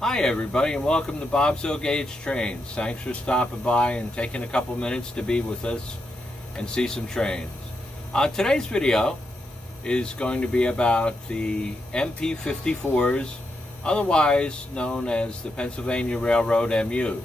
Hi everybody, and welcome to Bob's Gauge Trains. Thanks for stopping by and taking a couple minutes to be with us and see some trains. Today's video is going to be about the MP54s, otherwise known as the Pennsylvania Railroad MUs.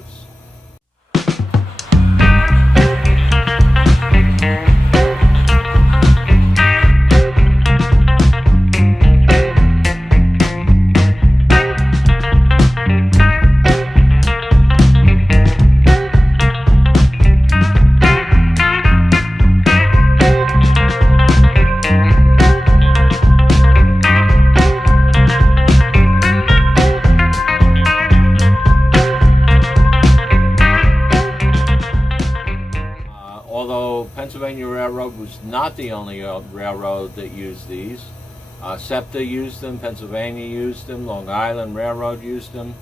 Although Pennsylvania Railroad was not the only railroad that used these. SEPTA used them, Pennsylvania used them, Long Island Railroad used them.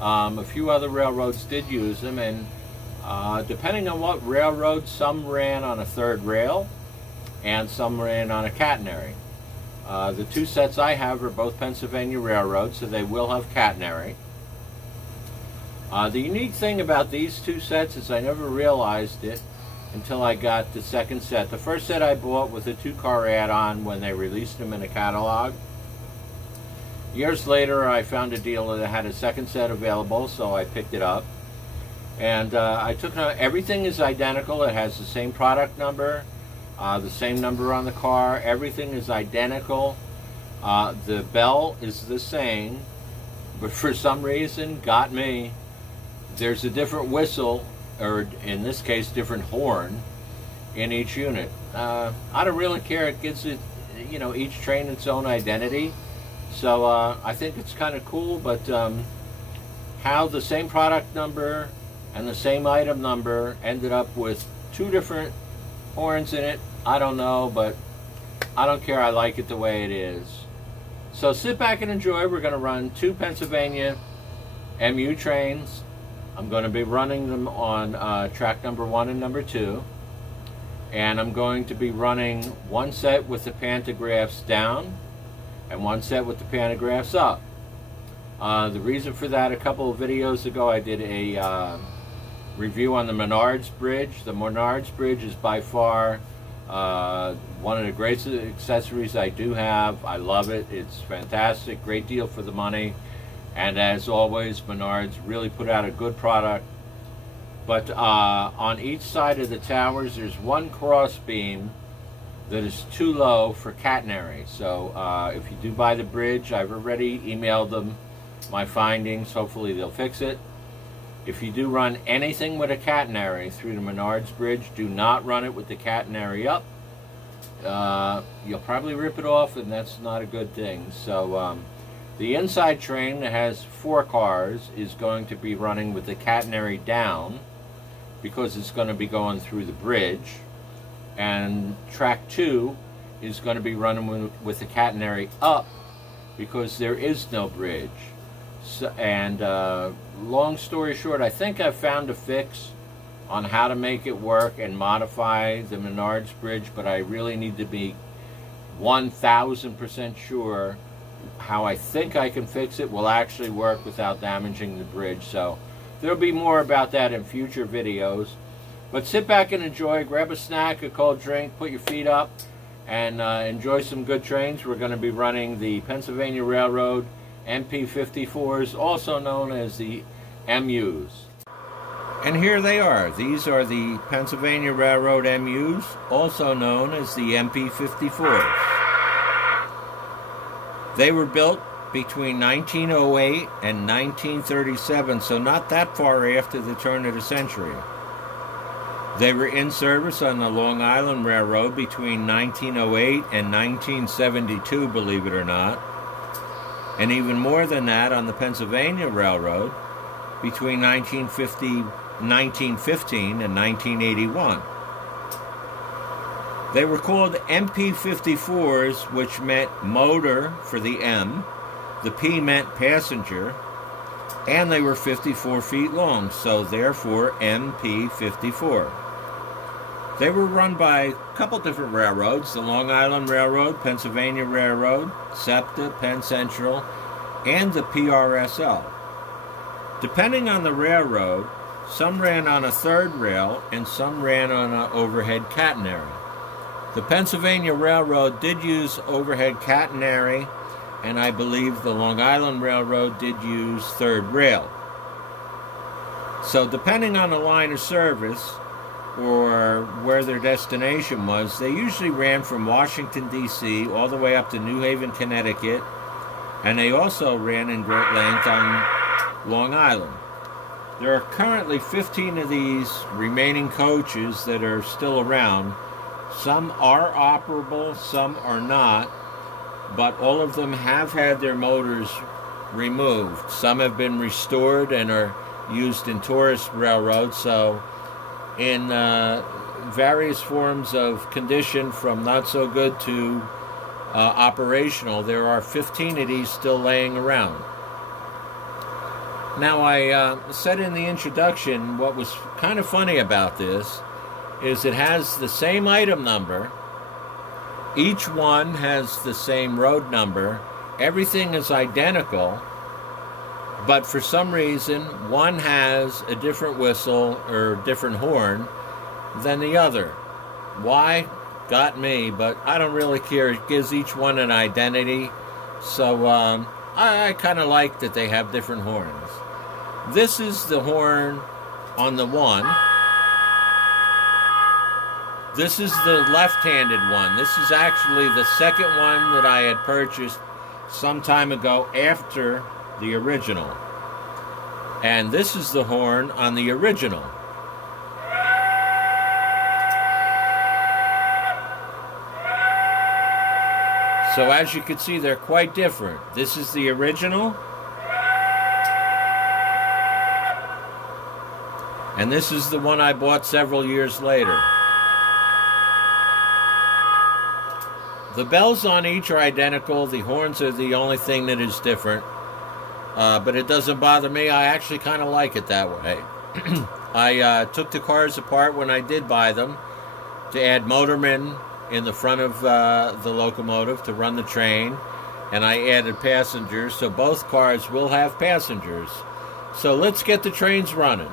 A few other railroads did use them, and depending on what railroad, some ran on a third rail and some ran on a catenary. The two sets I have are both Pennsylvania Railroad, so they will have catenary. The unique thing about these two sets is I never realized it until I got the second set. The first set I bought was a two-car add-on when they released them in a catalog. Years later, I found a dealer that had a second set available, so I picked it up. And I took everything is identical. It has the same product number, the same number on the car. Everything is identical. The bell is the same, but for some reason, got me. There's a different whistle, or in this case, different horn in each unit. I don't really care. It gives it, each train its own identity. So I think it's kind of cool, but how the same product number and the same item number ended up with two different horns in it, I don't know, but I don't care. I like it the way it is. So sit back and enjoy. We're going to run two Pennsylvania MU trains. I'm going to be running them on track number 1 and number 2. And I'm going to be running one set with the pantagraphs down and one set with the pantagraphs up. The reason for that, a couple of videos ago I did a review on the Menards Bridge. The Menards Bridge is by far one of the greatest accessories I do have. I love it. It's fantastic. Great deal for the money. And as always, Menards really put out a good product. But on each side of the towers, there's one cross beam that is too low for catenary. So if you do buy the bridge, I've already emailed them my findings. Hopefully they'll fix it. If you do run anything with a catenary through the Menards Bridge, do not run it with the catenary up. You'll probably rip it off, and that's not a good thing. So the inside train that has 4 cars is going to be running with the catenary down because it's going to be going through the bridge. And track 2 is going to be running with the catenary up because there is no bridge. So, and long story short, I think I've found a fix on how to make it work and modify the Menards Bridge, but I really need to be 1000% sure how I think I can fix it will actually work without damaging the bridge. So there'll be more about that in future videos. But sit back and enjoy. Grab a snack, a cold drink, put your feet up, and enjoy some good trains. We're going to be running the Pennsylvania Railroad MP54s, also known as the MUs. And here they are. These are the Pennsylvania Railroad MUs, also known as the MP54s. They were built between 1908 and 1937, so not that far after the turn of the century. They were in service on the Long Island Railroad between 1908 and 1972, believe it or not, and even more than that on the Pennsylvania Railroad between 1915 and 1981. They were called MP54s, which meant motor for the M, the P meant passenger, and they were 54 feet long, so therefore MP54. They were run by a couple different railroads, the Long Island Railroad, Pennsylvania Railroad, SEPTA, Penn Central, and the PRSL. Depending on the railroad, some ran on a third rail and some ran on an overhead catenary. The Pennsylvania Railroad did use overhead catenary, and I believe the Long Island Railroad did use third rail. So depending on the line of service or where their destination was, they usually ran from Washington, D.C. all the way up to New Haven, Connecticut, and they also ran in great length on Long Island. There are currently 15 of these remaining coaches that are still around. Some are operable, some are not, but all of them have had their motors removed. Some have been restored and are used in tourist railroads, so in various forms of condition from not so good to operational, there are 15 of these still laying around. Now, I said in the introduction, what was kind of funny about this is it has the same item number. Each one has the same road number. Everything is identical, but for some reason, one has a different whistle or different horn than the other. Why? Got me, but I don't really care. It gives each one an identity, so I kind of like that they have different horns. This is the horn on the one. This is the left-handed one. This is actually the second one that I had purchased some time ago after the original. And this is the horn on the original. So as you can see, they're quite different. This is the original. And this is the one I bought several years later. The bells on each are identical. The horns are the only thing that is different. But it doesn't bother me. I actually kind of like it that way. I took the cars apart when I did buy them to add motormen in the front of the locomotive to run the train. And I added passengers, so both cars will have passengers. So let's get the trains running.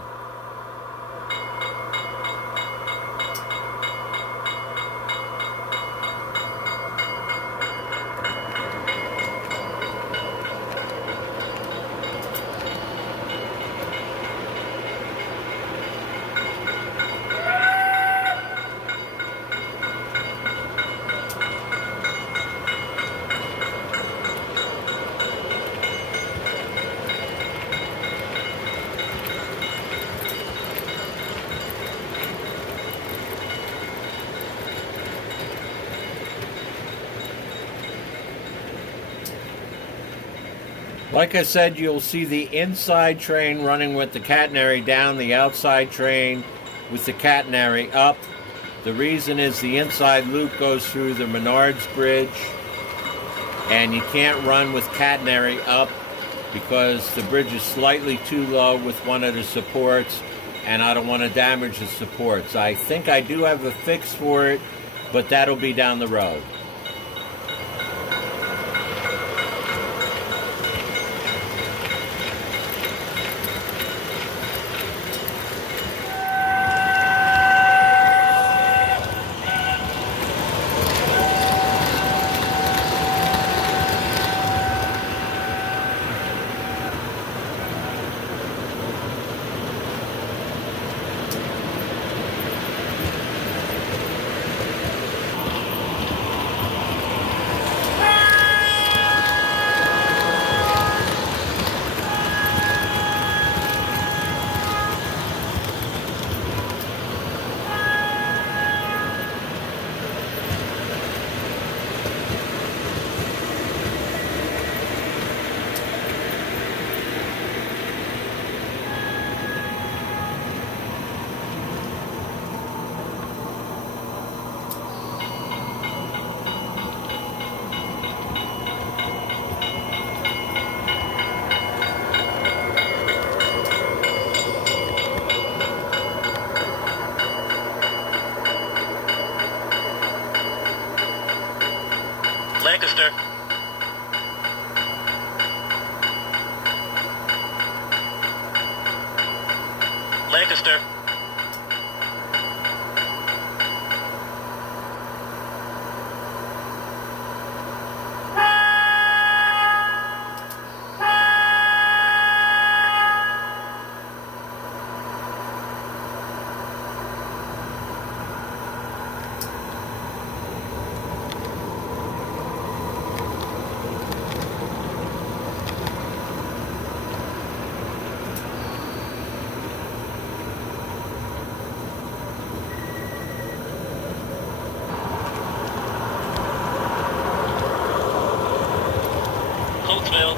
Like I said, you'll see the inside train running with the catenary down, the outside train with the catenary up. The reason is the inside loop goes through the Menards Bridge, and you can't run with catenary up because the bridge is slightly too low with one of the supports, and I don't want to damage the supports. I think I do have a fix for it, but that'll be down the road. Lancaster. Coatesville.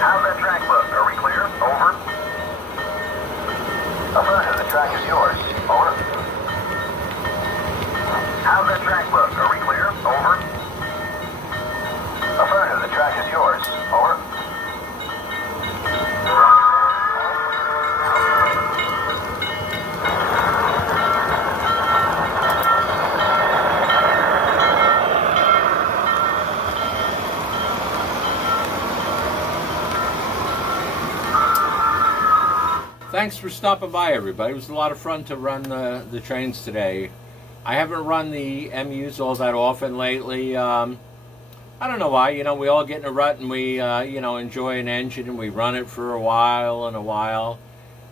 How's that track look? Are we clear? Over. Affirmative, the track is yours. Over. How's that track look? Are we clear? Over. Affirmative, the track is yours. Over. Thanks for stopping by, everybody. It was a lot of fun to run the trains today. I haven't run the MUs all that often lately. I don't know why. You know, we all get in a rut and we, you know, enjoy an engine and we run it for a while.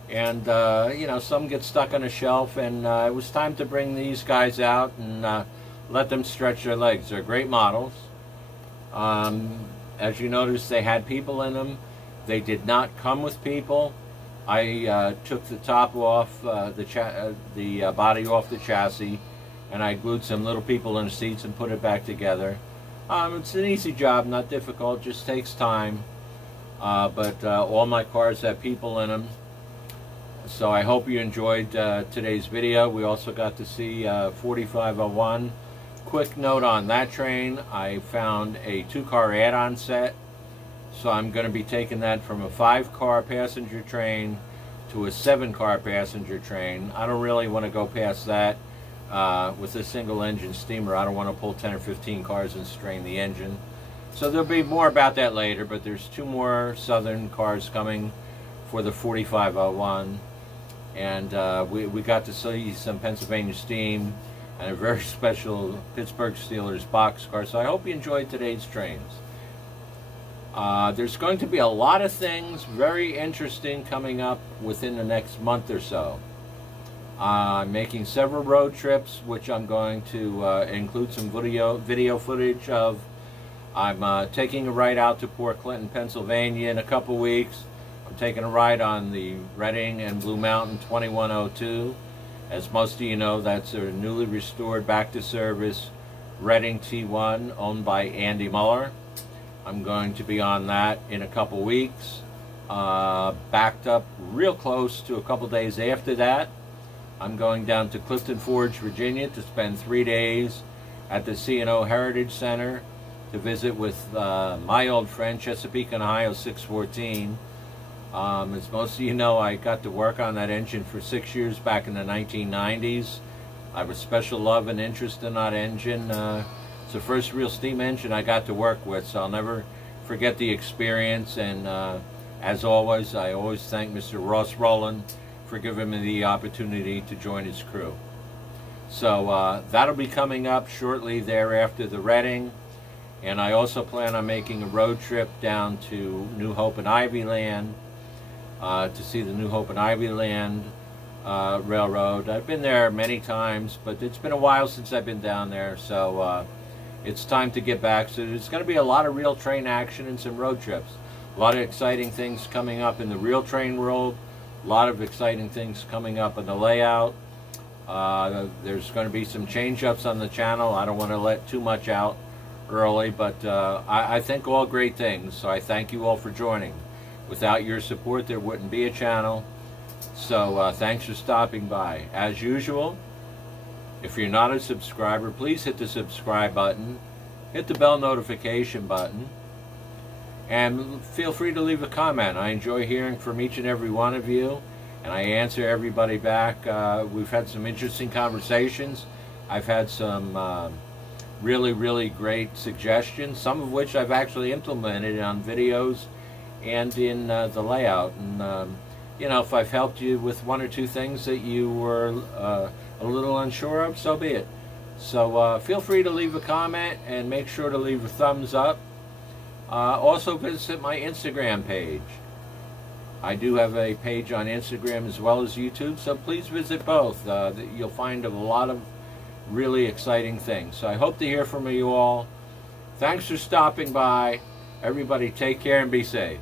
And, you know, some get stuck on a shelf, and it was time to bring these guys out and let them stretch their legs. They're great models. As you notice, they had people in them. They did not come with people. I took the top off, the body off the chassis, and I glued some little people in the seats and put it back together. It's an easy job, not difficult, just takes time. But all my cars have people in them. So I hope you enjoyed today's video. We also got to see 4501. Quick note on that train, I found a 2-car add-on set. So I'm going to be taking that from a 5-car passenger train to a 7-car passenger train. I don't really want to go past that with a single engine steamer. I don't want to pull 10 or 15 cars and strain the engine. So there'll be more about that later, but there's 2 more Southern cars coming for the 4501. And we got to see some Pennsylvania Steam and a very special Pittsburgh Steelers box car. So I hope you enjoyed today's trains. There's going to be a lot of things very interesting coming up within the next month or so. I'm making several road trips, which I'm going to include some video footage of. I'm taking a ride out to Port Clinton, Pennsylvania in a couple weeks. I'm taking a ride on the Reading and Blue Mountain 2102. As most of you know, that's a newly restored back to service Reading T1 owned by Andy Muller. I'm going to be on that in a couple weeks. Backed up real close to a couple days after that. I'm going down to Clifton Forge, Virginia to spend 3 days at the C&O Heritage Center to visit with my old friend Chesapeake and Ohio 614. As most of you know, I got to work on that engine for 6 years back in the 1990s. I have a special love and interest in that engine. It's the first real steam engine I got to work with, so I'll never forget the experience. And as always, I always thank Mr. Ross Rowland for giving me the opportunity to join his crew. So that'll be coming up shortly thereafter, the Reading. And I also plan on making a road trip down to New Hope and Ivyland to see the New Hope and Ivyland Railroad. I've been there many times, but it's been a while since I've been down there, so it's time to get back. So there's going to be a lot of real train action and some road trips. A lot of exciting things coming up in the real train world. A lot of exciting things coming up in the layout. There's going to be some change-ups on the channel. I don't want to let too much out early, but I think all great things. So I thank you all for joining. Without your support, there wouldn't be a channel. So thanks for stopping by. As usual, if you're not a subscriber, please hit the subscribe button. Hit the bell notification button. And feel free to leave a comment. I enjoy hearing from each and every one of you, and I answer everybody back. We've had some interesting conversations. I've had some really, really great suggestions, some of which I've actually implemented on videos and in the layout. And you know, if I've helped you with one or two things that you were a little unsure of, so be it. So feel free to leave a comment and make sure to leave a thumbs up. Also visit my Instagram page. I do have a page on Instagram as well as YouTube, so please visit both. You'll find a lot of really exciting things. So I hope to hear from you all. Thanks for stopping by. Everybody take care and be safe.